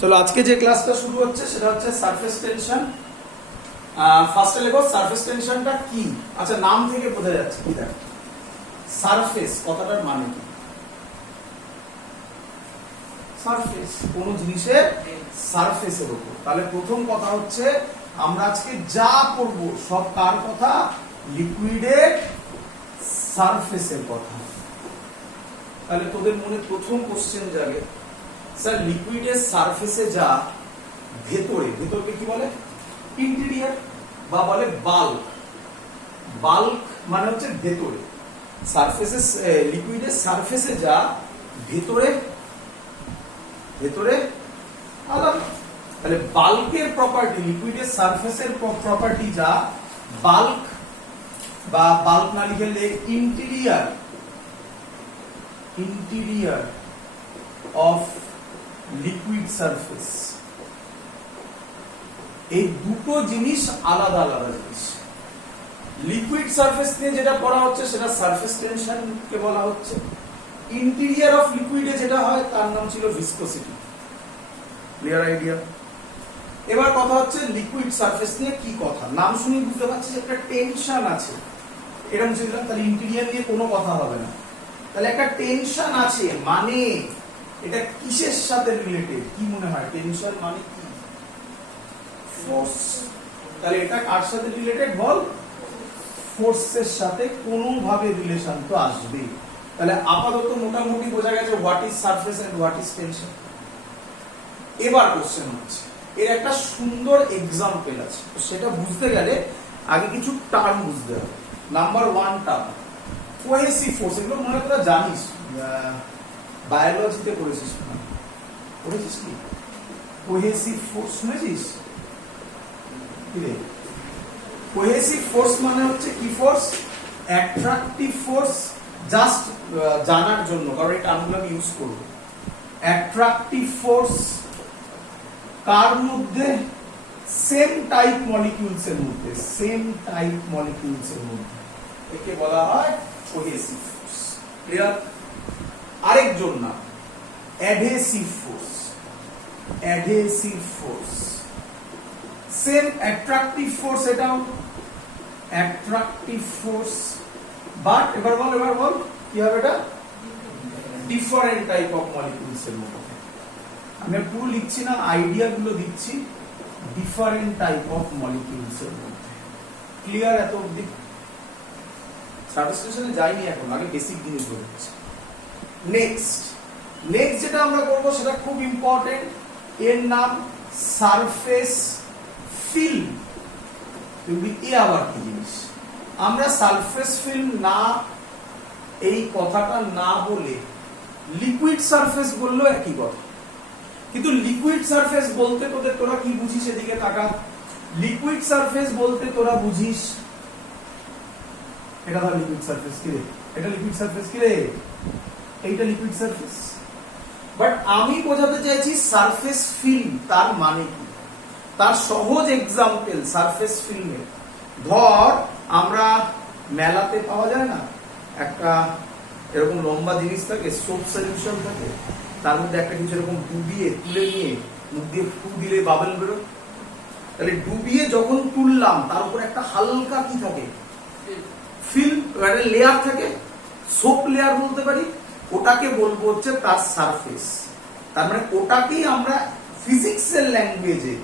চলো আজকে যে ক্লাসটা শুরু হচ্ছে সেটা হচ্ছে সারফেস টেনশন। ফার্স্টে লেখো সারফেস টেনশনটা কি। আচ্ছা, নাম থেকে বোঝা যাচ্ছে কি, দেখো সারফেস কথাটার মানে কি। সারফেস কোন জিনিসের সারফেসের উপর। তাহলে প্রথম কথা হচ্ছে আমরা আজকে যা পড়ব সব কার কথা? লিকুইডের সারফেসের কথা। তাহলে তোদের মনে প্রথম কোশ্চেন জাগে, স্যার লিকুইডের সারফেসে যা ভেতরকে কি বলে? ইন্টেরিয়র বা বলে বাল্ক। বাল্ক মানে হচ্ছে ভেতরে। সারফেসে লিকুইডের সারফেসে যা ভেতরে আলাদা। তাহলে বাল্কের প্রপার্টি, লিকুইডের সারফেসের প্রপার্টি যা বাল্ক, বা বাল্ক না লিখলে ইন্টেরিয়র অফ লিকুইড সারফেস। এই দুটো জিনিস আলাদা আলাদা জিনিস। লিকুইড সারফেস নিয়ে যেটা পড়া হচ্ছে সেটা সারফেস টেনশন কে বলা হচ্ছে। ইন্টেরিয়র অফ লিকুইডে যেটা হয় তার নাম ছিল ভিসকোসিটি। Clear idea? এবার কথা হচ্ছে লিকুইড সারফেস নিয়ে কি কথা। নাম শুনে বুঝতে পারছি যে একটা টেনশন আছে, এরকম ছিল। তাহলে ইন্টেরিয়র নিয়ে কোনো কথা হবে না। তাহলে একটা টেনশন আছে মানে এটা কিসের সাথে রিলেটেড? কি মনে হয় টেনশন মানে কি? ফোর্স। তাহলে এটা কার সাথে রিলেটেড বল? ফোর্সের সাথে কোনোভাবে রিলেশন তো আসবে। তাহলে আপাতত মোটামুটি বোঝা গেছে what is surface and what is tension. এবার কোশ্চেন হচ্ছে এর একটা সুন্দর এক্সাম্পল আছে, সেটা বুঝতে গেলে আগে কিছু টার্ম বুঝতে হবে। Number 1 term cohesive force. এগুলো মনে হয় তোরা জানিস, বায়োলজিতে পড়েছিস না? পড়েছিস কি কোহেসিভ ফোর্স? শুনেছিস? কোহেসিভ ফোর্স মানে হচ্ছে কি ফোর্স? Attractive force. জাস্ট জানার জন্য, কারণ এই টার্মগুলো আমি ইউজ করব। অ্যাট্রাকটিভ ফোর্স কার মধ্যে? সেম টাইপ মলিকিউলস এর মধ্যে। সেম টাইপ মলিকিউলস এর মধ্যে একে বলা হয় কোহেসিভ ফোর্স। ক্লিয়ার? আরেকজন না, adhesive force. Adhesive force same attractive force, এটাও অ্যাট্রাকটিভ ফোর্স। বাট এবার বল কি হবে? এটা ডিফারেন্ট টাইপ অফ মলিকিউলস এর মধ্যে। আমি পুরো লিখছি না, আইডিয়া গুলো দিচ্ছি। ডিফারেন্ট টাইপ অফ মলিকিউলস এর মধ্যে। ক্লিয়ার এত অবধি? সারফেস টেনশনে যাইনি এখন, আগে বেসিক জিনিস বলছি। নেক্সট যেটা আমরা করব সেটা খুব ইম্পর্টেন্ট। এর নাম সারফেস ফিল্ম। তুমি এ আবার কি জিনিস? আমরা সারফেস ফিল্ম না, এই কথাটা না বলে লিকুইড সারফেস বললেও একই কথা। কিন্তু লিকুইড সারফেস বলতে তোরা কি বুঝিস? এদিকে তাকা। লিকুইড সারফেস বলতে তোরা বুঝিস এটা ধর লিকুইড সারফেস। কি রে? এটা লিকুইড সারফেস। কি রে? এইটা লিকুইড সারফেস। বাট আমি বোঝাতে চাইছি সারফেস ফিল্ম তার মানে কি। তার সহজ এক্সাম্পল সারফেস ফিল্মের, ধর আমরা মেলাতে পাওয়া যায় না, একটা এরকম লম্বা জিনিস থাকে, সোপ সলিউশন থাকে, তার মধ্যে একটা কিছু এরকম ডুবিয়ে তুলে নিয়ে মুখ দিয়ে ফু দিলে বাবল বেরো। তাহলে ডুবিয়ে যখন তুললাম তার উপর একটা হালকা কি থাকে? ফিল্ম, একটা লেয়ার থাকে, সোপ লেয়ার বলতে পারি। ওটাকে বলবো হচ্ছে তার সারফেস। তার মানে ওটাকেই আমরা ফিজিক্সের ল্যাঙ্গুয়েজে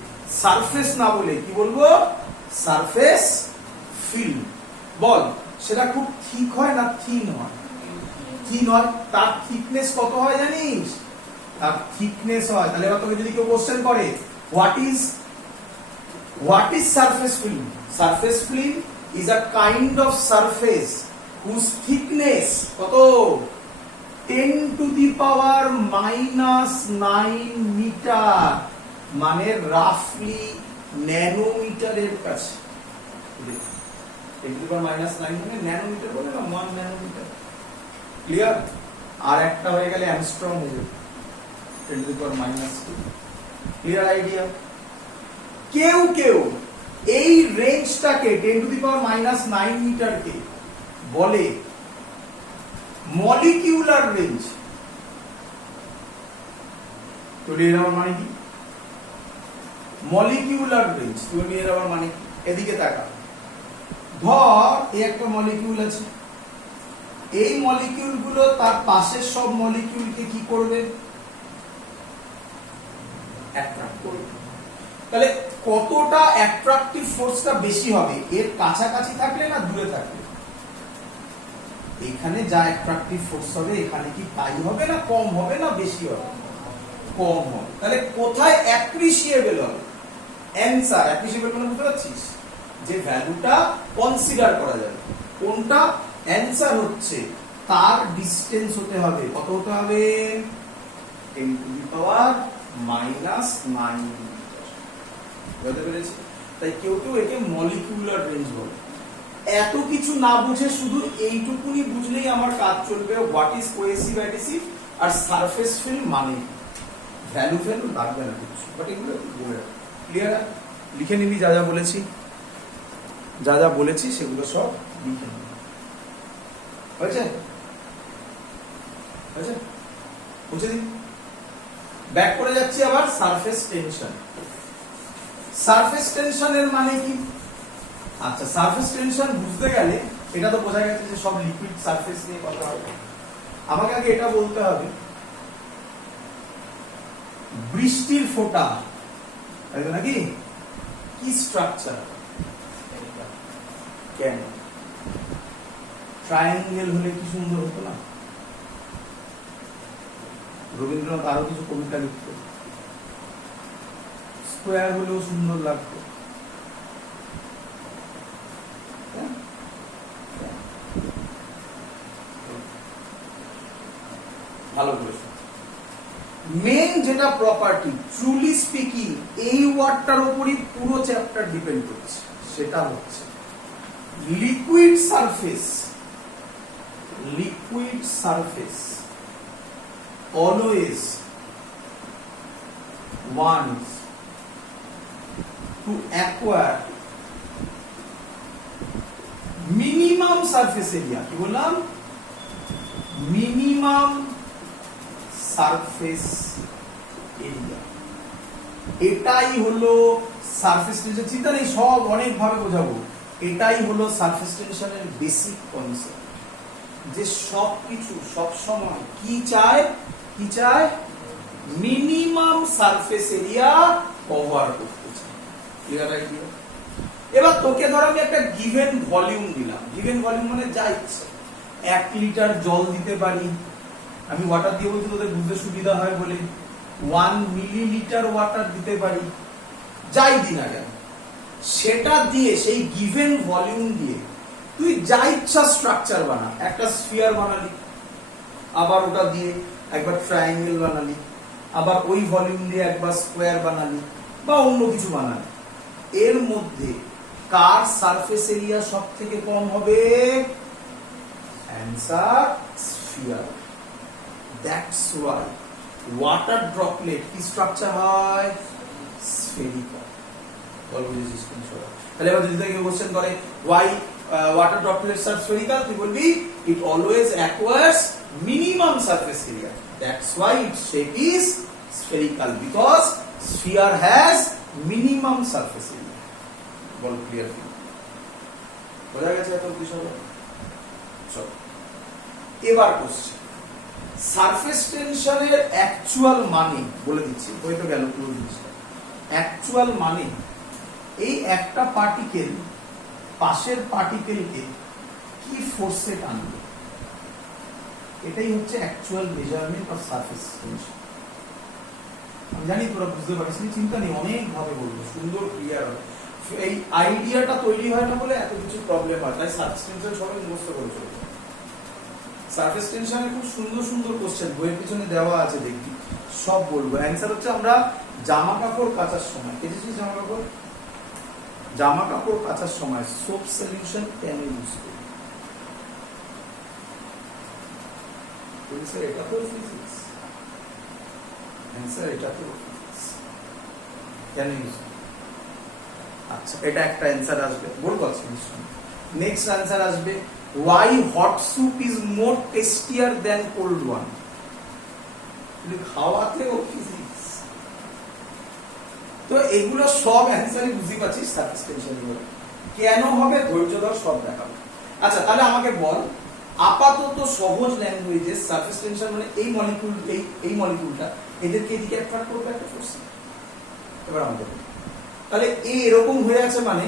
সারফেস না বলে কি বলবো? Surface film. বল সেটা খুব ঠিক হয় না থিন হয়? থিন হয়। তার থিকনেস কত হয় জানিস? তার থিকনেস হয়। তাহলে এবার তোকে যদি কেউ কোশ্চেন করে what is surface film? Surface film is a kind of surface whose thickness কত? 10 to the power -9 মিটার, মানে রাফলি ন্যানোমিটারের কাছে। 10 to the power -9 মানে ন্যানোমিটার বলে না, 1 ন্যানোমিটার। ক্লিয়ার? আর একটা হয়ে গেলে অ্যাংস্ট্রম হয়ে যাবে, 10 to the power -2। Clear idea? কেউ এই রেঞ্জটাকে 10 to the power -9 মিটারকে বলে মলিকিউলার রেঞ্জ। তো এর মানে কি? Molecular range. তুমি এর আবার মানে এদিকে তাকা, ধর এই একটা মলিকিউল আছে, এই মলিকিউল গুলো তার পাশের সব মলিকিউলকে কি করবে? অ্যাট্রাক্ট করবে। তাহলে কতটা অ্যাট্রাকটিভ ফোর্সটা বেশি হবে, এর কাছাকাছি থাকলে না দূরে থাকলে? এখানে যা অ্যাট্রাকটিভ ফোর্স হবে এখানে কি তাই হবে না কম হবে না বেশি হবে? কম হবে। তাহলে কোথায় অ্যাপ্রিসিয়েবল হবে? অ্যানসার অ্যাপ্রিসিয়েবল মানে বুঝতে পারছিস? যে ভ্যালুটা কনসিডার করা যাবে কোনটা? অ্যানসার হচ্ছে তার ডিসটেন্স হতে হবে। কত হতে হবে? 10⁻⁹ বুঝতে পেরেছি? তাই কেউ কেউ একে মলিকিউলার রেঞ্জ বলে। এত কিছু না বুঝে শুধু এইটুকুনি বুঝলেই আমার কাজ চলবে। হোয়াট ইজ কোহেসিভ অ্যাডিসিভ আর সারফেস ফিল্ড মানে ভ্যালু লাগবে না কিছু, বাট এগুলো বলে ক্লিয়ার। লিখে নিবি যা যা বলেছি, যা যা বলেছি সেগুলো সব লিখে নিবি। হয়েছে? হয়েছে? বুঝে দিন। ব্যাক করে যাচ্ছি আবার সারফেস টেনশন। সারফেস টেনশনের মানে কি? আচ্ছা, সারফেস টেনশন বুঝতে গেলে এটা তো বোঝা গেছে যে সব লিকুইড সারফেস নিয়ে কথা হবে। আমাকে আগে এটা বলতে হবে, বৃষ্টির ফোঁটা তাই তো নাকি কি স্ট্রাকচার? কেন? ট্রায়াঙ্গেল হলে কি সুন্দর হতো না? রবীন্দ্রনাথ আরো কিছু কবিতা লিখত, স্কোয়ার হলেও সুন্দর লাগতো। ভালো করেছে। মেন যেটা প্রপার্টি, ট্রুলি স্পিকিং, এই ওয়ার্ডটার উপরই পুরো চ্যাপ্টার ডিপেন্ড করছে, সেটা হচ্ছে liquid surface. Liquid surface always wants to acquire minimum surface area। কি বললাম? Minimum surface area. এটাই হলো সারফেস টেনশন। চিন্তা নেই, সব অনেক ভাবে বোঝাবো। এটাই হলো সারফেস টেনশনের বেসিক কনসেপ্ট, যে সবকিছু সব সময় কি চায়? কি চায়? মিনিমাম সারফেস এরিয়া কভার করতে চায়। Clear idea? এবার তোকে ধর আমি একটা গিভেন ভলিউম দিলাম। গিভেন ভলিউম মানে যা ইচ্ছে, 1 লিটার জল দিতে পারি। আমি ওয়াটার দিয়ে বলছি তোদের বুঝতে সুবিধা হয় বলে 1 মিলিলিটার ওয়াটার দিতে পারি। যাই দিই না কেন, সেটা দিয়ে, সেই গিভেন ভলিউম দিয়ে তুই যা ইচ্ছা স্ট্রাকচার বানা। একটা স্ফিয়ার বানালি, আবার ওটা দিয়ে একবার ট্রায়াঙ্গেল বানালি, আবার ওই ভলিউম দিয়ে একবার স্কোয়ার বানালি, বা অন্য কিছু বানালি। এর মধ্যে কার সারফেস এরিয়া সব থেকে কম হবে? Answer sphere. That's why water droplet কি স্ট্রাকচার হয়? স্ফেরিক্যাল। তাহলে এবার যদি কেউ কোশ্চেন করে why water droplets are spherical, তুই বলবি it always acquires minimum surface area, that's why its shape is spherical, because sphere has minimum surface area. Ball clear? বোঝা গেছে এত বিষয়? চল এবার কোশ্চেন, সারফেস টেনশনের অ্যাকচুয়াল মানে বলে দিচ্ছি। বই তো গেল পুরো জিনিসটা। অ্যাকচুয়াল মানে এই একটা পার্টিকেল পাশের পার্টিকেলকে কি ফোর্সে টানবে, এটাই হচ্ছে actual measurement of surface tension. আমি জানি তোরা বুঝতে পারিস, চিন্তা নেই, অনেক ভাবে বলবো, সুন্দর ক্লিয়ার হবে। এই আইডিয়াটা তৈরি হয় না বলে এত কিছু প্রবলেম হয়, তাই সারফেস টেনশন সবাই মুখস্থ করে চলবে। সারফেস টেনশনের খুব সুন্দর সুন্দর কোশ্চেন বইয়ের পিছনে দেওয়া আছে, দেখবি সব বলবো। অ্যান্সার হচ্ছে আমরা জামা কাপড় কাচার সময়, দেখেছিস জামা কাপড় কাচার সময় সোপ সলিউশন কেন ইউজ করি? এটা তো ফিজিক্স। অ্যান্সার এটা তো ফিজিক্স। কেন ইউজ করি? আচ্ছা, এটা একটা অ্যান্সার আসবে, বলবো আজকে। নেক্সট অ্যান্সার আসবে why hot soup is more tastier than cold one. খাওয়াতেও ফিজিক্স। তো এগুলো সব অ্যান্সারই বুঝতে পারছিস সারফেস টেনশন বলে। কেন হবে ধৈর্য ধর, সব দেখাবো। আচ্ছা তাহলে আমাকে বল, আপাতত সহজ ল্যাঙ্গুয়েজে সারফেস টেনশন মানে এই মলিকিউল, এই মলিকিউলটা এদেরকে এদিকে অ্যাট্রাক্ট করবে একটা ফোর্স। এবার আমাদের তাহলে এরকম হয়ে আছে মানে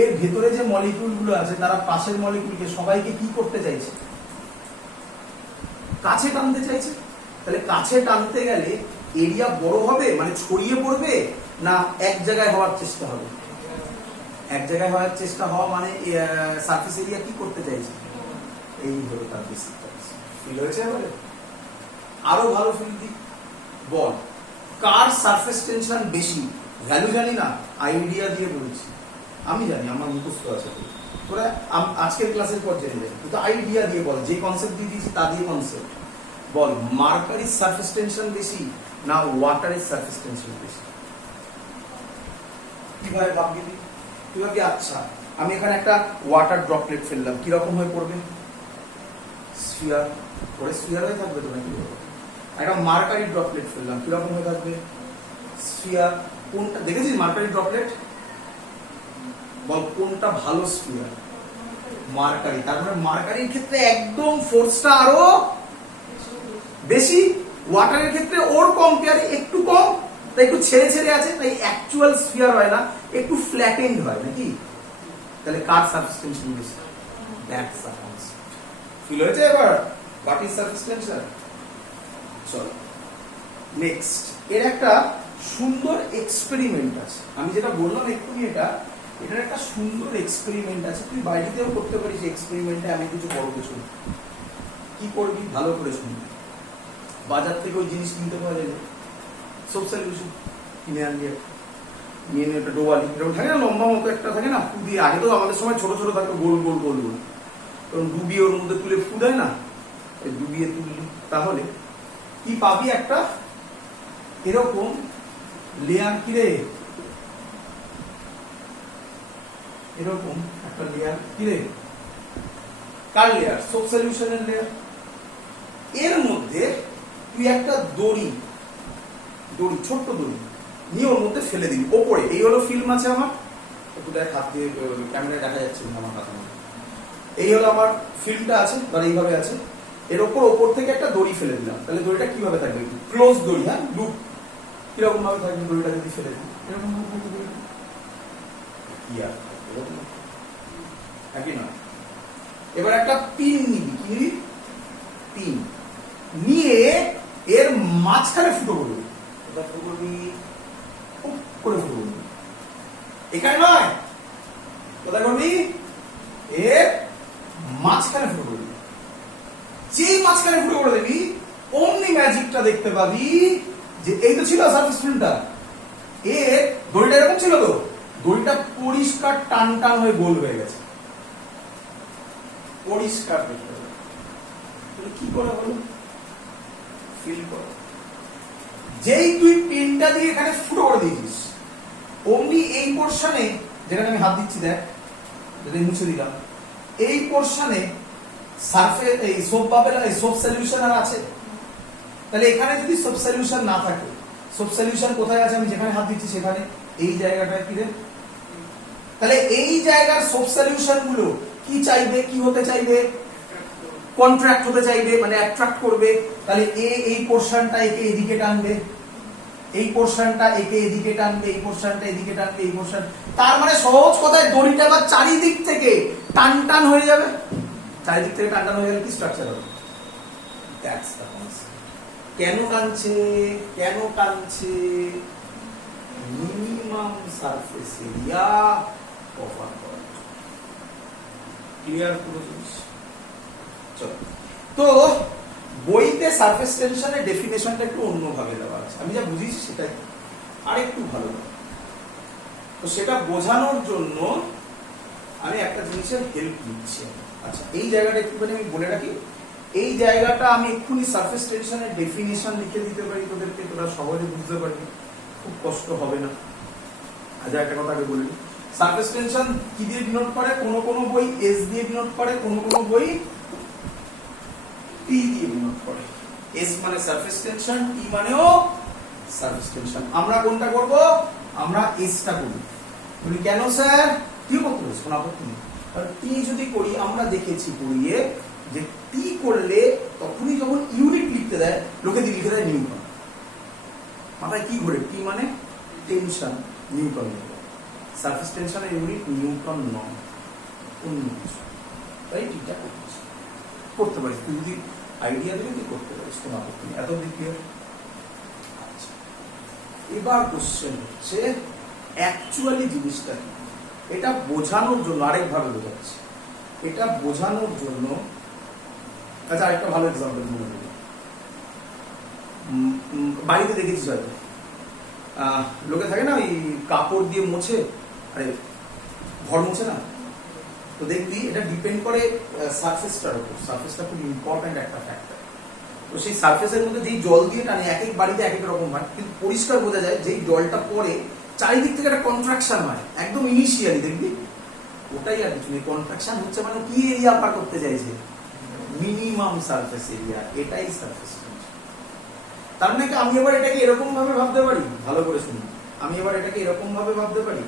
এর ভেতরে যে মলিকিউল গুলো আছে তারা পাশের মলিকিউলকে সবাইকে কি করতে চাইছে, কাছে টানতে চাইছে। তাহলে কাছে টানতে গেলে এরিয়া বড় হবে মানে ছড়িয়ে পড়বে, না এক জায়গায় হওয়ার চেষ্টা হবে? এক জায়গায় হওয়ার চেষ্টা হওয়া মানে সারফেস এরিয়া কি করতে চাইছে, এই হলো তার বেসিক টার্মস। ফিল হয়েছে? এবারে আরো ভালো ফিল দি, বল কার সারফেস টেনশন বেশি? ভ্যালু জানি না, আইডিয়া দিয়ে বলছি। আমি জানি, আমার মুখস্থ আছে, তোরা আজকের ক্লাসের পর জেনে যাবে, কিন্তু আইডিয়া দিয়ে বল, যে কনসেপ্ট দিয়ে দিয়েছি তা দিয়ে কনসেপ্ট বল। মার্কারির সারফেস টেনশন বেশি না ওয়াটারের সারফেস টেনশন বেশি? কিভাবে ভাববি তুই? ভাববি আচ্ছা আমি এখানে একটা ওয়াটার ড্রপলেট ফেললাম, কিরকম হয়ে পড়বে? স্ফিয়ার। পরে স্ফিয়ার হয়ে থাকবে তো নাকি? একটা মার্কারি ড্রপলেট ফেললাম, কিরকম হয়ে থাকবে? স্ফিয়ার। কোনটা দেখেছিস মার্কারি ড্রপলেট? বল কোনটা ভালো স্ফিয়ার? মার্কারি। তারপরে মার্কারির ক্ষেত্রে একদম ফোর্সটা আরো বেশি, ওয়াটারের ক্ষেত্রে ওর কম্পেয়ারে একটু কম, তাই একটু ছেড়ে ছেড়ে আছে, তাই অ্যাকচুয়াল স্ফিয়ার হয় না, একটু ফ্ল্যাটেন্ড হয় নাকি? তাহলে কার সারফেস টেনশন বেশি? That's the concept. ফিল হয়েছে এবার হোয়াট ইজ সারফেস টেনশন? চলো নেক্সট, এর একটা সুন্দর এক্সপেরিমেন্ট আছে। আমি যেটা বললাম এক্ষুনি, এটার একটা সুন্দর এক্সপেরিমেন্ট আছে, তুই বাড়িতেও করতে পারিস এক্সপেরিমেন্টে। আমি কিছু বড় কিছু কি করবি ভালো করে শুনবি। বাজার থেকে ওই জিনিস কিনতে পাওয়া যায়, সব সলিউশন কিনে আনবি, নিয়ে নিয়ে একটা ডোবালি, এরকম থাকে না লম্বা মতো একটা থাকে না, ফু দিয়ে। আগে তো আমাদের সময় ছোট ছোট থাকতো গোল গোল গোল গোল, তখন ডুবিয়ে ওর মধ্যে তুলে ফু দেয় না, ডুবিয়ে তুললি, তাহলে কি পাবি? একটা এরকম লেয়ার, কিরে এরকম একটা লেয়ার, কিরে কার লেয়ার? সোপ সলিউশনের লেয়ার। এর মধ্যে তুই একটা দড়ি, ছোট্ট দড়ি নিয়ে ওর মধ্যে ফেলে দিবি ওপরে। এই হলো ফিল্ম আছে আমার, একটু দেখ হাত দিয়ে, ক্যামেরায় দেখা যাচ্ছে না আমার হাতে। এই হলো আমার ফিল্মটা আছে, ধর এইভাবে আছে। এর ওপর থেকে একটা দড়ি ফেলে দিলাম, তাহলে দড়িটা কিভাবে থাকবে? ক্লোজ দড়ি, হ্যাঁ লুপ। কিরকম ভাবে থাকবে দড়িটা যদি ফেলে দিই? এরকম ভাবে থাকবে দড়িটা। এরকম নাকি না? এবার একটা পিন নিবি, কি নিবি? পিন নিয়ে এর মাঝখানে ফুটো করবি। এটা ফুটো করবি, করে ফুটো করবি, এখানে নয়, কোথায় করবি? এর মাঝখানে ফুটো করবি। যেই মাঝখানে ফুটো করে দিবি, অমনি ম্যাজিকটা দেখতে পাবি যে এই তো ছিল সারফেস ফিল্মটা, এর দড়িটা এরকম ছিল তো, দড়িটা পরিষ্কার টান টান হয়ে গোল হয়ে গেছে, পরিষ্কার দেখতে পাবি। কি করে হলো? ফিল কর। যেই তুই পিনটা দিয়ে এখানে ফুটো করে দিয়েছিস, অমনি এই পোরশনে, যেখানে আমি হাত দিচ্ছি দেখ, যদি মুছে দিলাম, এই পোরশনে সারফেস, এই সোপ বাবেল, এই সোপ সলিউশন আর আছে। তাহলে এখানে যদি সোপ সলিউশন না থাকে, সোপ সলিউশন কোথায় আছে? আমি যেখানে হাত দিচ্ছি সেখানে, এই জায়গাটায় কি রে? তাহলে এই জায়গার সোপ সলিউশন গুলো কি চাইবে, কি হতে চাইবে? কন্ট্রাক্ট হতে চাইবে, মানে অ্যাট্রাক্ট করবে। তাহলে এই পোরশনটা একে এদিকে টানবে, এই পোরশনটা একে এদিকে টানবে, এই পোরশনটা এদিকে টানবে, এই পোরশন। তার মানে সহজ কথায় দড়িটা আবার চারিদিক থেকে টান টান হয়ে যাবে। চারিদিক থেকে টান টান হয়ে গেলে কি স্ট্রাকচার হবে? That's the concept. কেন টানছে? কেন টানছে? মিনিমাম সারফেস এরিয়া কভার করার জন্য। ক্লিয়ার পুরো জিনিস? তো বইতে সারফেস টেনশনের ডেফিনেশনটা একটু অন্যভাবে দেওয়া আছে, আমি যা বুঝিয়েছি সেটাই আর একটু ভালো। তো সেটা বোঝানোর জন্য আমি একটা জিনিসের হেল্প নিচ্ছি। আচ্ছা এই জায়গাটা একটুখানি আমি বলে রাখি, এই জায়গাটা আমি এক্ষুনি সারফেস টেনশনের ডেফিনেশন লিখে দিতে পারি তোদেরকে, তোরা সহজে বুঝতে পারবি, খুব কষ্ট হবে না। আচ্ছা একটা কথা আগে বলি, সারফেস টেনশন কি দিয়ে ডিনোট করে? কোন কোন বই এস দিয়ে ডিনোট করে, কোন কোন বই টি দিয়ে ডিনোট করে। এস মানে সারফেস টেনশন, টি মানেও সারফেস টেনশন। আমরা কোনটা করব? আমরা এসটা করি, বলি কেন স্যার কি করতে হবে, কোনো আপত্তি নেই। টি যদি করি আমরা দেখেছি পড়িয়ে যে টি করলে তখনই যখন ইউনিট লিখতে দেয় লোকে লিখে দেয় নিউটন, মাথায় কি ঘুরে, টি মানে টেনশন, নিউটন, সারফেস টেনশনের ইউনিট নিউটন নয়, অন্য কিছু, তাই টিটা করতে পারিস, তুই যদি আইডিয়া দিলে তুই করতে পারিস, কোনো আপত্তি নেই। এত ক্লিয়ার? আচ্ছা, এবার কোশ্চেন হচ্ছে অ্যাকচুয়ালি জিনিসটা কি, এটা বোঝানোর জন্য আরেকভাবে বোঝাচ্ছি, এটা বোঝানোর জন্য আচ্ছা আরেকটা ভালো এক্সাম্পল মনে করি, বাড়িতে দেখেছিস হয়তো লোকে থাকে না ওই কাপড় দিয়ে মোছে, আরে ঘর মোছে না, তো দেখবি এটা ডিপেন্ড করে সারফেসটার উপর, সারফেসটা খুব ইম্পর্টেন্ট একটা ফ্যাক্টর। তো সেই সারফেসের মধ্যে যেই জল দিয়ে টানে এক এক বাড়িতে এক এক রকম হয়, কিন্তু পরিষ্কার বোঝা যায় যেই জলটা পড়ে চারিদিক থেকে একটা কন্ট্রাকশন হয় একদম ইনিশিয়ালি, দেখবি ওটাই আর কিছু নেই, কন্ট্রাকশন হচ্ছে মানে কি এরিয়া পার করতে চাইছে, মিনিমাম সারফেস এরিয়া, এটাই সারফেস। তার মানে আমি এবার এটাকে এরকম ভাবে ভাবতে পারি, ভালো করে শুনুন, আমি এবার এটাকে এরকম ভাবে ভাবতে পারি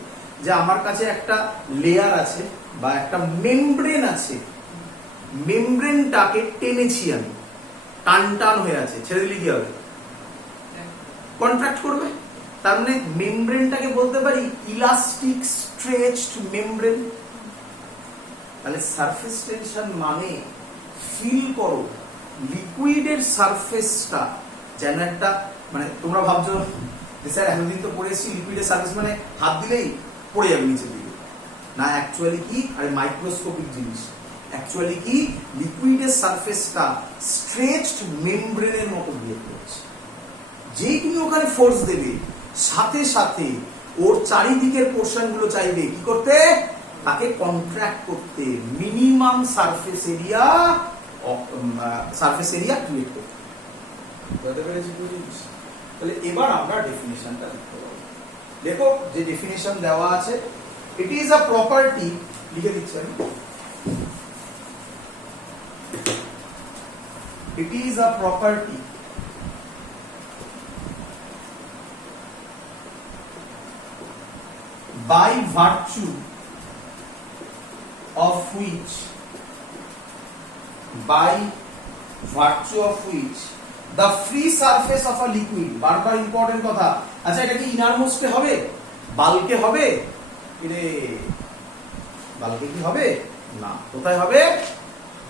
যে আমার কাছে একটা লেয়ার আছে বা একটা মেমব্রেন আছে, মেমব্রেনটাকে টেনেছি আমি, টান টান হয়ে আছে, ছেড়ে দিলে কি হবে, কন্ট্রাক্ট করবে, তার মানে মেমব্রেনটাকে বলতে পারি ইলাস্টিক স্ট্রেচড মেমব্রেন। তাহলে সারফেস টেনশন মানে ফিল করো লিকুইডের সারফেসটা যেন একটা, মানে তোমরা ভাবছো যে স্যার এতদিন তো পড়ে এসেছি লিকুইডের সারফেস মানে হাত দিলেই পড়ে যাবে নিচে দিকে, না অ্যাকচুয়ালি কি, আরে মাইক্রোস্কোপিক জিনিস, অ্যাকচুয়ালি কি লিকুইডের সারফেসটা স্ট্রেচড মেমব্রেনের মতো বিহেভ করছে, যেই তুমি ওখানে ফোর্স দেবে সাথে সাথে ওর চারিদিকের পোর্শন গুলো চাইবে কি করতে, তাকে কন্ট্রাক্ট করতে, মিনিমাম সারফেস এরিয়া ক্রিয়েট করতে। তাহলে এবার আমরা ডেফিনেশনটা লিখতে পারবো, দেখো যে ডেফিনেশন দেওয়া আছে, ইট ইজ আ প্রপার্টি, লিখে দিচ্ছি আমি, it is a property by virtue of which the free surface of a liquid, বারবার ইম্পর্টেন্ট কথা, আচ্ছা এটা কি ইনারমোস্টে হবে, বাল্কে হবে, রে বাল্কে কি হবে না, কোথায় হবে,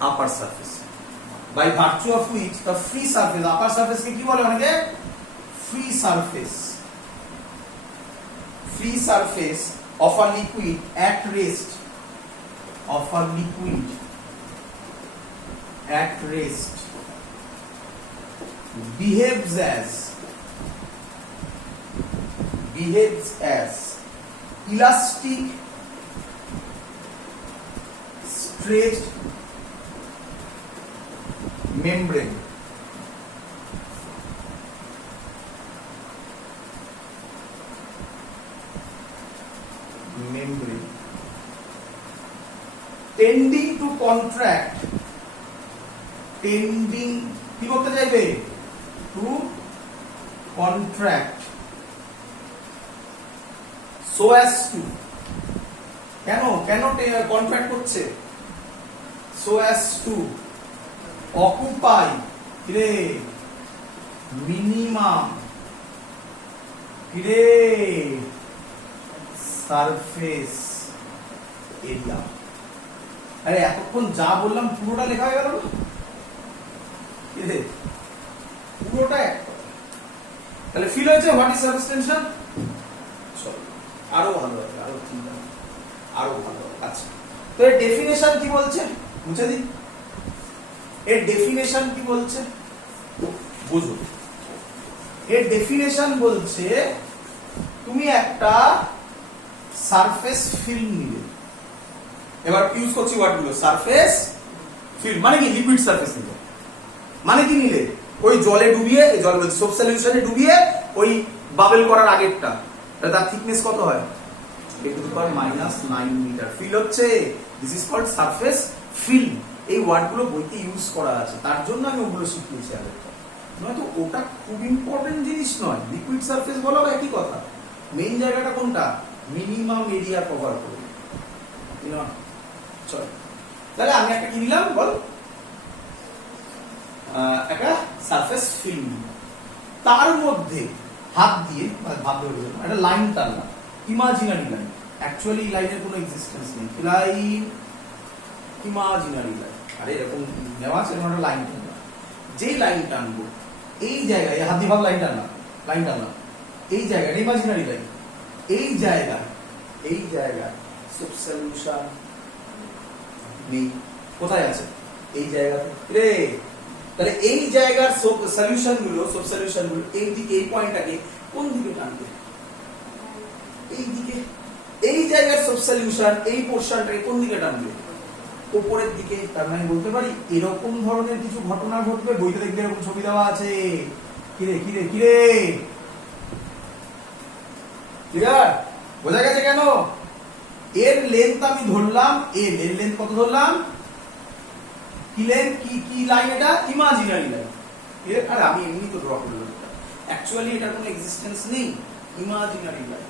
upper surface, by virtue of which the free surface, upper surface কে কি বলে অনেকে, free surface of a liquid at rest, behaves as elastic stretched membrane, tending to contract, কি করতে চাইবে, two contract, so as to, কেন contract করছে, so as to occupy minimum surface area. আরে এতক্ষণ যা বললাম পুরোটা লেখা হয়ে গেল না, পুরোটা এক, তাহলে ফিল হয়েছে হোয়াট ইজ সারফেস টেনশন, চলো আরো ভালো হবে, আরো চিন্তা আরো ভালো হবে। আচ্ছা, তো এর ডেফিনেশন কি বলছে বুঝে দিই, এর ডেফিনেশন কি বলছে বুঝো, এর ডেফিনেশন বলছে তুমি একটা সারফেস ফিল্ম নিলে, এবার ইউজ করছি ওয়ার্ড গুলো, সারফেস ফিল্ম মানে কি, লিকুইড সারফেস নিলে মানে কি, নিলে ওই জলে ডুবিয়ে, জল সোপ সলিউশনে ডুবিয়ে ওই বাবেল করার আগেরটা, তার থিকনেস কত হয়, 10⁻⁹ মিটার ফিল হচ্ছে, this is called surface film. এই ওয়ার্ড গুলো বইতে ইউজ করা আছে, তার জন্য আমি ওগুলো শিখিয়েছি আগেরটা, নয়তো ওটা খুব ইম্পর্টেন্ট জিনিস নয়, লিকুইড সারফেস বলাও একই কথা, মেইন জায়গাটা কোনটা? মিনিমাম এরিয়া কভার করবে। চল তাহলে আমি একটা কি নিলাম বল, একটা সারফেস ফিল্ম, তার মধ্যে হাত দিয়ে ভাবতে একটা লাইন টানলাম, ইমাজিনারি লাইন। অ্যাকচুয়ালি লাইনের কোনো এক্সিস্টেন্স নেই, লাইন ইমাজিনারি লাইন। আরে এরকম নেওয়া আছে, একটা লাইন টানলাম। যেই লাইন টানবো এই জায়গায়, হাত দিয়ে ভাব লাইন টানলাম, এই জায়গায় ইমাজিনারি লাইন, এই জায়গায় সলিউশন নেই। কোথায় আছে? এই জায়গাতে রে। তাহলে এই জায়গার সলিউশন গুলো, সব সলিউশন গুলো এই দিকে, এই পয়েন্টটাকে কোন দিকে টানবে? এই দিকে। এই জায়গার সব সলিউশন এই পোরশনটাকে কোন দিকে টানবে? উপরের দিকে। তার মানে বলতে পারি এরকম ধরনের কিছু ঘটনা ঘটবে। বইতে দেখবে এরকম ছবি দেওয়া আছে। কিরে ক্লিয়ার? বোঝা গেছে কেন? এর লেন্থ আমি ধরলাম, এর লেন্থ কত ধরলাম? কি লেন্থ, কি লাইন এটা? Imaginary line. আরে আমি এমনি তো ড্র করলাম, অ্যাকচুয়ালি এটার কোনো এক্সিস্টেন্স নেই, ইমাজিনারি লাইন।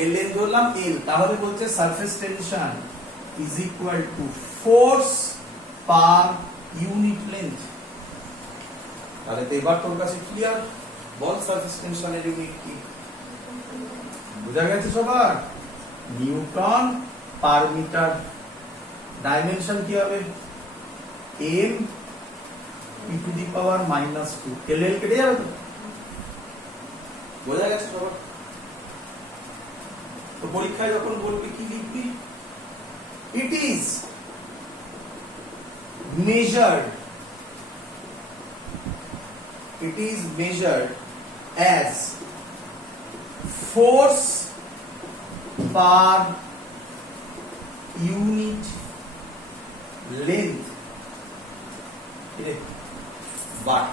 এর লেন্থ ধরলাম এল, তাহলে বলছে surface tension is equal to force per unit length. তাহলে তো এবার তোর কাছে ক্লিয়ার। বল সারফেস টেনশনের ইউনিট কি? বোঝা গেছে সবার? Newton per metre. ডাইমেনশন কি হবে? m e টু দি পাওয়ার -2। এল কেটে যাবে তো? বোঝা গেছে সবার? তো পরীক্ষায় যখন বলবি কি লিখবি? It is measured as force per unit length। But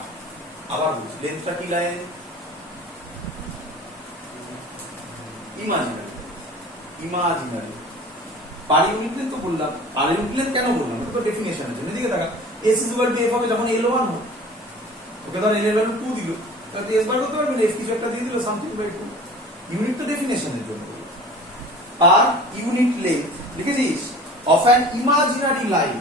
আবার বুঝ, লেন্থটা কি লাইন? ইমাজিনারি। পার ইউনিট লেন্থ তো বললাম। পার ইউনিট লেন্থ কেন বললাম? এটা তো ডেফিনিশন আছে। এদিকে দেখা, s f হবে যখন l1 হবে। ওকে ধর l এর ভ্যালু 2 দিল, তাহলে s বার করতে পারবি, f কিছু একটা দিয়ে দিল সামথিং বাই 2। ইউনিট তো ডেফিনিশনের জন্য। পার ইউনিট লেন্থ লিখেছিস of an imaginary line,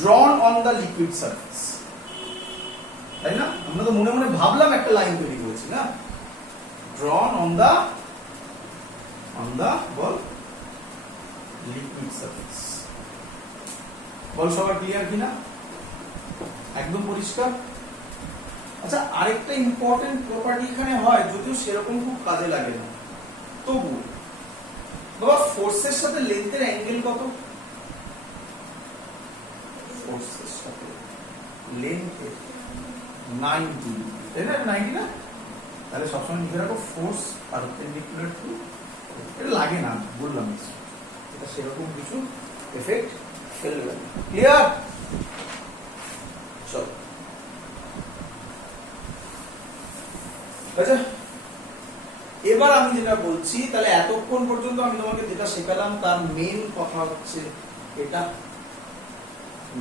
drawn on the liquid surface। তাই না? আমরা তো মনে মনে ভাবলাম একটা লাইন তৈরি করেছি না? drawn on the ball liquid surface। বল সবার ক্লিয়ার কিনা? একদম পরিষ্কার? আচ্ছা, আরেকটা ইম্পর্টেন্ট প্রপার্টি এখানে হয়, যদিও সেরকম খুব কাজে লাগে না, তবু বাবা ফোর্সের সাথে লেন্থের অ্যাঙ্গেল কত? ফোর্সের সাথে লেন্থের 90, তাই না? 90 না? তাহলে সবসময় লিখে রাখো ফোর্স পারপেন্ডিকুলার টু, এটা লাগে না বললাম, এটা সেরকম কিছু এফেক্ট ফেলবে না। ক্লিয়ার? চল আচ্ছা, এবার আমি যেটা বলছি, তাহলে এতক্ষণ পর্যন্ত আমি তোমাকে যেটা শেখালাম তার মেইন কথা হচ্ছে এটা,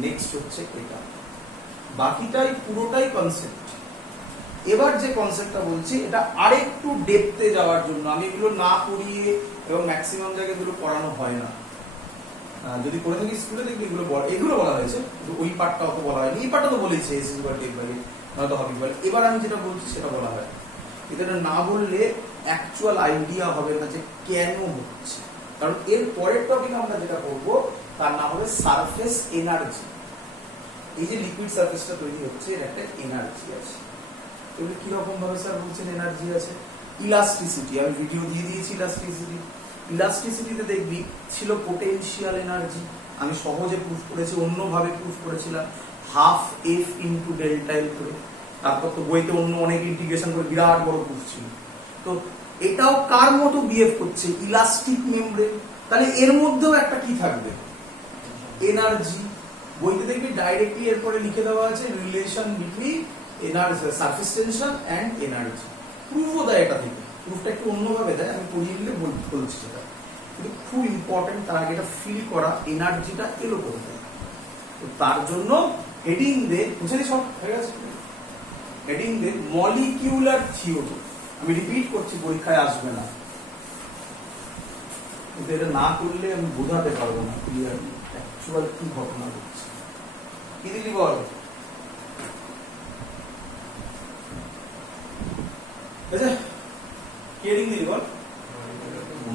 নেক্সট হচ্ছে এটা, বাকিটাই পুরোটাই কনসেপ্ট। এবার যে কনসেপ্টটা বলছি এটা আরেকটু ডেপথে যাওয়ার জন্য, আমি এগুলো না পড়িয়ে এবং ম্যাক্সিমাম জায়গায় এগুলো পড়ানো হয় না, যদি করে থাকি স্কুলে দেখবি এগুলো বলা হয়েছে, ওই পার্টটা অত বলা হয়নি। এই পার্টটা তো বলেছে নয়তো হবে। এবার আমি যেটা বলছি সেটা বলা হয়, এটা না বললে অ্যাকচুয়াল আইডিয়া হবে না যে কেন হচ্ছে। কারণ এর পরের টপিক আমরা যেটা করবো তার নাম হবে সারফেস এনার্জি। এই যে লিকুইড সারফেসটা তৈরি হচ্ছে এর একটা এনার্জি আছে। এগুলো কিরকম ভাবে স্যার বলছেন এনার্জি আছে? ইলাস্টিসিটি, আমি ভিডিও দিয়ে দিয়েছি ইলাস্টিসিটিতে দেখবি ছিল পোটেনশিয়াল এনার্জি, আমি সহজে প্রুফ করেছি, অন্যভাবে প্রুফ করেছিলাম half F into delta L করে। তারপর তো বইতে অন্য অনেক ইন্টিগ্রেশন করে বিরাট বড় প্রুফ ছিল। তো এটাও কার মতো বিহেভ করছে? Elastic membrane. তাহলে এর মধ্যেও একটা কি থাকবে? এনার্জি। বইতে দেখবি ডাইরেক্টলি এরপরে লিখে দেওয়া আছে relation between energy, surface tension and energy. প্রুফও দেয় এটা থেকে, প্রুফটা একটু অন্যভাবে দেয়, আমি পড়িয়ে নিলে বলছি সেটা, কিন্তু খুব ইম্পর্টেন্ট তার আগে এটা ফিল করা এনার্জিটা এলো করতে। তো তার জন্য হেডিং দে, বুঝলি সব হয়ে গেছে। হেডিং দে মলিকিউলার থিওরি। আমি রিপিট করছি, পরীক্ষায় আসবে না, কিন্তু এটা না করলে আমি বোঝাতে পারবো না ক্লিয়ারলি অ্যাকচুয়াল কি ঘটনা ঘটছে। কি দিলি বল? আচ্ছা কি হেডিং দিলি বল?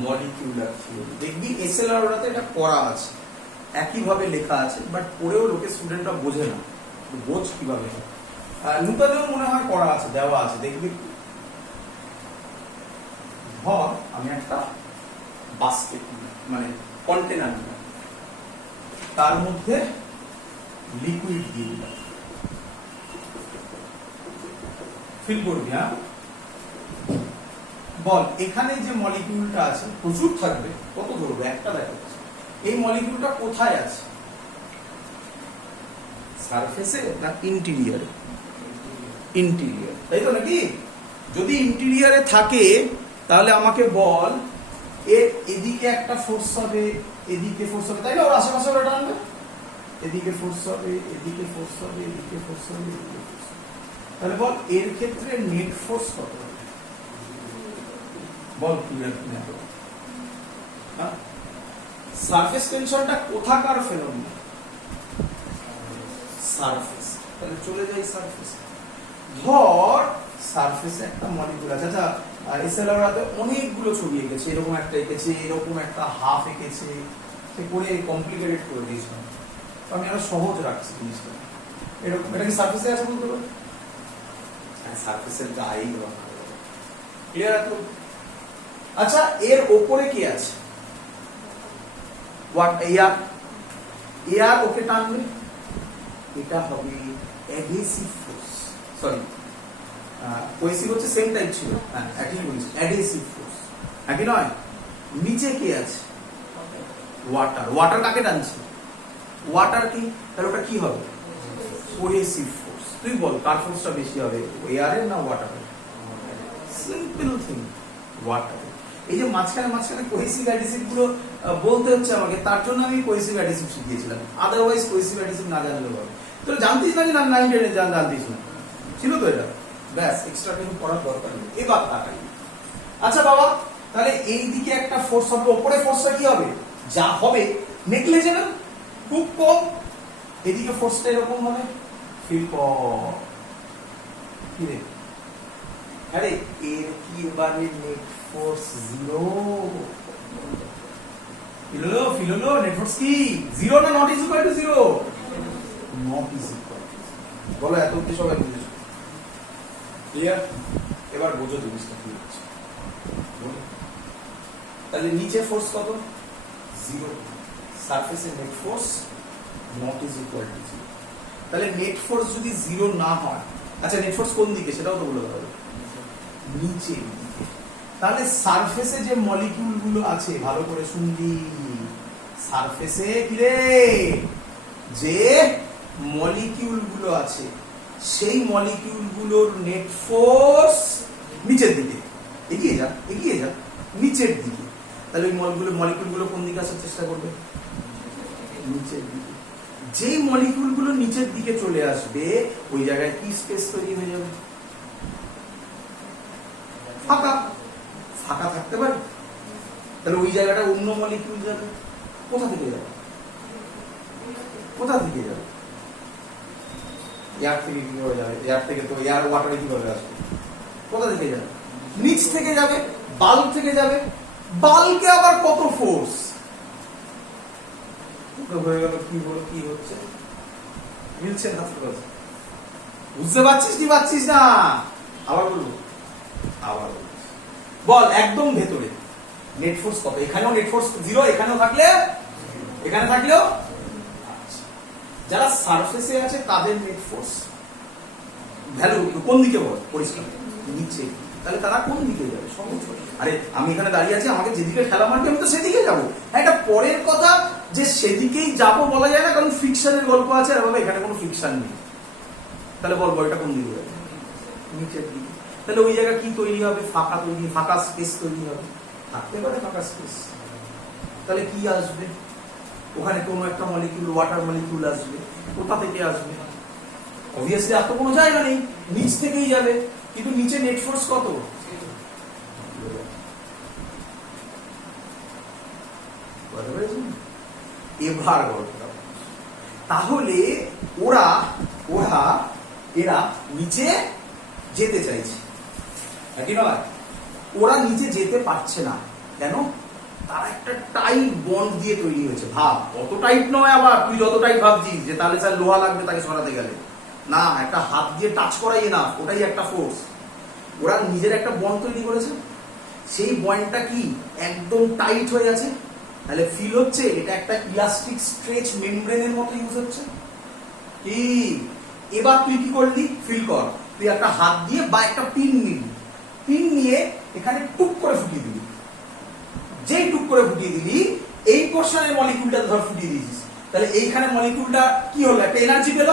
Molecular theory. দেখবি এসএলআর ওটাতে এটা করা আছে, একইভাবে লেখা আছে, বাট পড়েও লোকে স্টুডেন্টরা বোঝে না, বোঝ কিভাবে। নূতনেও মনে হয় করা আছে, দেওয়া আছে, দেখবি। ধর আমি একটা বাস্কেট মানে কন্টেনার নিলাম, তার মধ্যে লিকুইড দিয়ে দিলাম, ফিল করবি। হ্যাঁ বল, এখানে যে মলিকিউলটা আছে প্রচুর থাকবে, কত ধরবে? একটা দেখাচ্ছে। এই মলিকিউলটা কোথায় আছে? সারফেসে না ইন্টেরিয়রে? ইন্টেরিয়র, তাই তো নাকি? যদি ইন্টেরিয়রে থাকে তাহলে আমাকে বল এর এদিকে একটা ফোর্স হবে, এদিকে ফোর্স হবে, তাই না? ওর আশেপাশে ওরা টানবে, এদিকে ফোর্স হবে, এদিকে ফোর্স হবে, এদিকে ফোর্স হবে, এদিকে ফোর্স হবে। তাহলে বল এর ক্ষেত্রে নেট ফোর্স কত হবে? বল ক্লিয়ার কিনা? হ্যাঁ, সারফেস টেনশনটা কোথাকার ফেনোমেনন? সারফেস। তাহলে চলে যাই সারফেস। ধর সারফেসে একটা মলিকিউল আছে। আচ্ছা এসএলআর অনেকগুলো ছবি এঁকেছে, এরকম একটা এঁকেছে, এরকম একটা হাফ এঁকেছে, সে করে কমপ্লিকেটেড করে দিয়েছিলাম। আমি আরো সহজ রাখছি জিনিসটা। এরকম এটা কি সারফেসে আছে বলতে পারো? হ্যাঁ, সারফেসের গায়েই ক্লিয়ার আছে। আচ্ছা এর ওপরে কি আছে? হোয়াট? এয়ার। এয়ার ওকে টানবে, এটা হবে অ্যাডহেসিভ ফোর্স। সরি, কোহেসিভ হচ্ছে সেম টাইপ ছিল, হ্যাঁ একই বলছি, অ্যাডহেসিভ ফোর্স। একই নয়? নিচে কে আছে? ওয়াটার। ওয়াটার কাকে টানছে? ওয়াটার কি? তাহলে ওটা কি হবে? Cohesive force. তুই বল কার ফোর্সটা বেশি হবে, এয়ারের না ওয়াটারের? Simple thing, water. এই যে মাঝখানে মাঝখানে কোহেসিভ অ্যাডহেসিভ গুলো বলতে হচ্ছে আমাকে, তার জন্য আমি কোহেসিভ অ্যাডহেসিভ শিখিয়েছিলাম, আদারওয়াইজ কোহেসিভ অ্যাডহেসিভ না জানলে হবে। তো জানতিস না যে না 9 10 জানতিস না, ছিল তো এটা, ব্যাস এক্সট্রা কিছু পড়ার দরকার নেই। এবার তাকাই। আচ্ছা বাবা, তাহলে এই দিকে একটা ফোর্স হবে, উপরে ফোর্সটা কি হবে? যা হবে নেগলিজেবল, খুব কম। এদিকে ফোর্সটা এরকম হবে, ফিল কর। কি রে? আরে এর কি এবারে নেট ফোর্স 0? ফিল হলো নেট ফোর্স কি 0 না not is equal to 0? Not is equal to. বলো এত কি সবাই বুঝেছো? ক্লিয়ার? এবার বোঝো জিনিসটা কি হচ্ছে। তাহলে নিচে ফোর্স কত? 0। সারফেসে net force not is equal to 0। তাহলে নেট ফোর্স যদি 0 না হয়, আচ্ছা নেট ফোর্স কোন দিকে সেটাও তো বলে দেওয়া হবে, নিচে দিকে। তাহলে সারফেসে যে মলিকিউল গুলো আছে, ভালো করে শুনবি, সারফেসে কি রে যে মলিকিউল গুলো আছে, সেই মলিকিউল গুলোর নেট ফোর্স নিচের দিকে। এগিয়ে যা, এগিয়ে যা, নিচের দিকে। তাহলে ওই মলিকিউল গুলো কোন দিকে আসার চেষ্টা করবে? নিচের দিকে। যেই মলিকিউল গুলো নিচের দিকে চলে আসবে, ওই জায়গায় কি স্পেস তৈরি হয়ে যাবে? ফাঁকা। ফাঁকা থাকতে পারে? তাহলে ওই জায়গাটা অন্য মলিকিউল যাবে, কোথা থেকে যাবে? কোথা থেকে যাবে? এয়ার থেকে কিভাবে যাবে? এয়ার থেকে তো এয়ার ওয়াটারে কিভাবে আসবে? কোথা থেকে যাবে? নিচ থেকে যাবে, বাল্ব থেকে যাবে। বাল্বকে আবার কত ফোর্স? হয়ে গেল কি হলো, কি হচ্ছে? মিলছে না? বুঝতে পারছিস কি পারছিস না? আবার বলবো, আবার বল। একদম ভেতরে নেট ফোর্স কত? এখানেও নেট ফোর্স 0, এখানেও থাকলে, এখানে থাকলেও। যারা সারফেসে আছে তাদের নেট ফোর্স ভ্যালু কোন দিকে বল? পরিষ্কার নিচে। তাহলে তারা কোন দিকে যাবে? সহজ। আরে আমি এখানে দাঁড়িয়ে আছি, আমাকে যেদিকে ঠেলা মারবে আমি তো সেদিকে যাবো। এটা পরের কথা যে সেদিকেই যাবো বলা যায় না, কারণ ফ্রিকশনের গল্প আছে, আর বাবা এখানে কোনো ফ্রিকশন নেই। তাহলে বল বলটা কোন দিকে যাবে? নিচের দিকে। তাহলে ওই জায়গা কি তৈরি হবে? ফাঁকা তৈরি, ফাঁকা স্পেস তৈরি হবে। থাকতে পারে ফাঁকা স্পেস। তাহলে কি আসবে? ওখানে কোনো একটা মলিকিউল, ওয়াটার মলিকিউল আসবে। কোথা থেকে আসবে? অবভিয়াসলি আর তো কোনো জায়গা নেই, নিচ থেকেই যাবে, কিন্তু নিচে নেট ফোর্স কত? এবার গল্পটা, তাহলে এরা নিচে যেতে চাইছে, নাকি নয়? ওরা নিচে যেতে পারছে না কেন? তারা একটা টাইট বন্ড দিয়ে তৈরি হয়েছে। ভাব, অত টাইট নয় আবার তুই যত টাইট ভাবছিস যে তাহলে স্যার লোহা লাগবে তাকে সরাতে গেলে, না, একটা হাত দিয়ে টাচ করাই না, ওটাই একটা ফোর্স। ওরা নিজের একটা বন্ড তৈরি করেছে, সেই বন্ডটা কি একদম টাইট হয়ে আছে, তাহলে ফিল হচ্ছে এটা একটা ইলাস্টিক স্ট্রেচ মেমব্রেনের মতো ইউজ হচ্ছে। কি এবার তুই কি করলি? ফিল কর, তুই একটা হাত দিয়ে বা একটা পিন নিলি, পিন নিয়ে এখানে টুক করে ফুটিয়ে দিবি, যেই টুক করে ফুটিয়ে দিবি এই পোর্শনের মলিকিউলটা ধর ফুটিয়ে দিয়েছিস, তাহলে এইখানে মলিকিউলটা কি হলো? একটা এনার্জি পেল।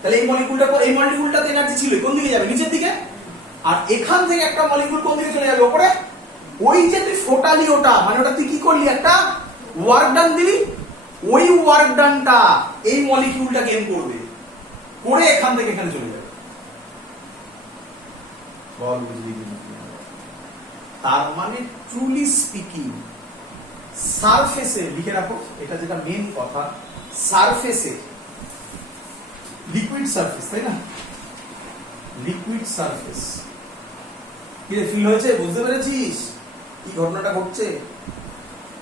তাহলে এই মলিকিউলটাতে এনার্জি ছিল, কোন দিকে যাবে? নিচের দিকে। আর এখান থেকে একটা মলিকিউল কোন দিকে চলে যাবে? উপরে। ওই যে তুই ফোটালি ওটা, মানে ওটা তুই কি করলি? একটা ওয়ার্ক ডান দিলি, ওই ওয়ার্ক ডানটা এই মলিকিউলটা গেইন করবে, করে এখান থেকে এখানে চলে যাবে। তার মানে ট্রুলি স্পিকিং সারফেসে, লিখে রাখো এটা যেটা মেন কথা, সারফেসে লিকুইড সারফেস, তাই না? লিকুইড সারফেস কি ফিল হয়েছে? বুঝতে পেরেছিস কি ঘটনাটা ঘটছে?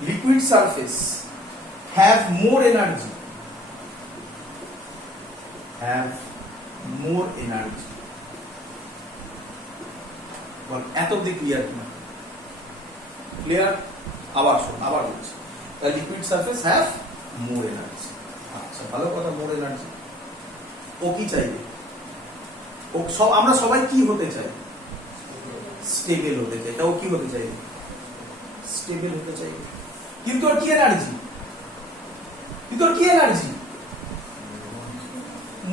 Liquid surface have more energy, এত অব্দি ক্লিয়ার কিনা? ক্লিয়ার? আবার শোন, আবার বলছি, liquid surface have more energy. আচ্ছা, ভালো কথা, মোর এনার্জি। ও কি চাইবে? ও আমরা সবাই কি হতে চাই? স্টেবল হতে চাই। তা ও কি হতে চাইবে? স্টেবল হতে চাইবে। কিন্তু ওর কি এনার্জি?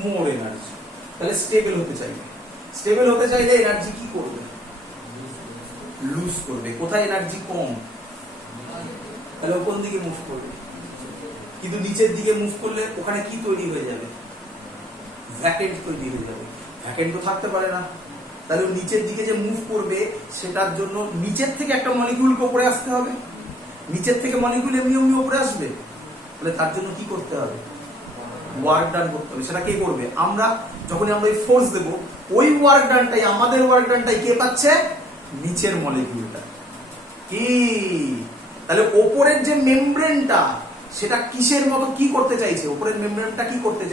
মোর এনার্জি। তাহলে স্টেবল হতে চাইবে। স্টেবল হতে চাইলে এনার্জি কি করবে? লুজ করবে। কোথায় এনার্জি কম? তাহলে ও কোন দিকে মুভ করবে? কিন্তু নিচের দিকে মুভ করলে ওখানে কি তৈরি হয়ে যাবে? ভ্যাকেন্ট তৈরি হয়ে যাবে। ভ্যাকেন্ট তো থাকতে পারে না। তাহলে নিচের দিকে যে মুভ করবে সেটার জন্য নিচের থেকে একটা মলিকিউলকে উপরে আসতে হবে। নিচের থেকে মলিকিউল এমনি উপরে আসবে, তাহলে তার জন্য কি করতে হবে? ওয়ার্ক ডান করতে হবে। সেটা কে করবে? আমরা যখন আমরা এই ফোর্স দেব, ওই ওয়ার্ক ডানটাই, আমাদের ওয়ার্ক ডানটাই কে পাচ্ছে? নিচের মলিকিউলটা। কি তাহলে ওপরের যে মেমব্রেনটা সেটা কিসের মতো কি করতে চাইছে? ওপরের মেমব্রেনটা কি করতে চাইছে?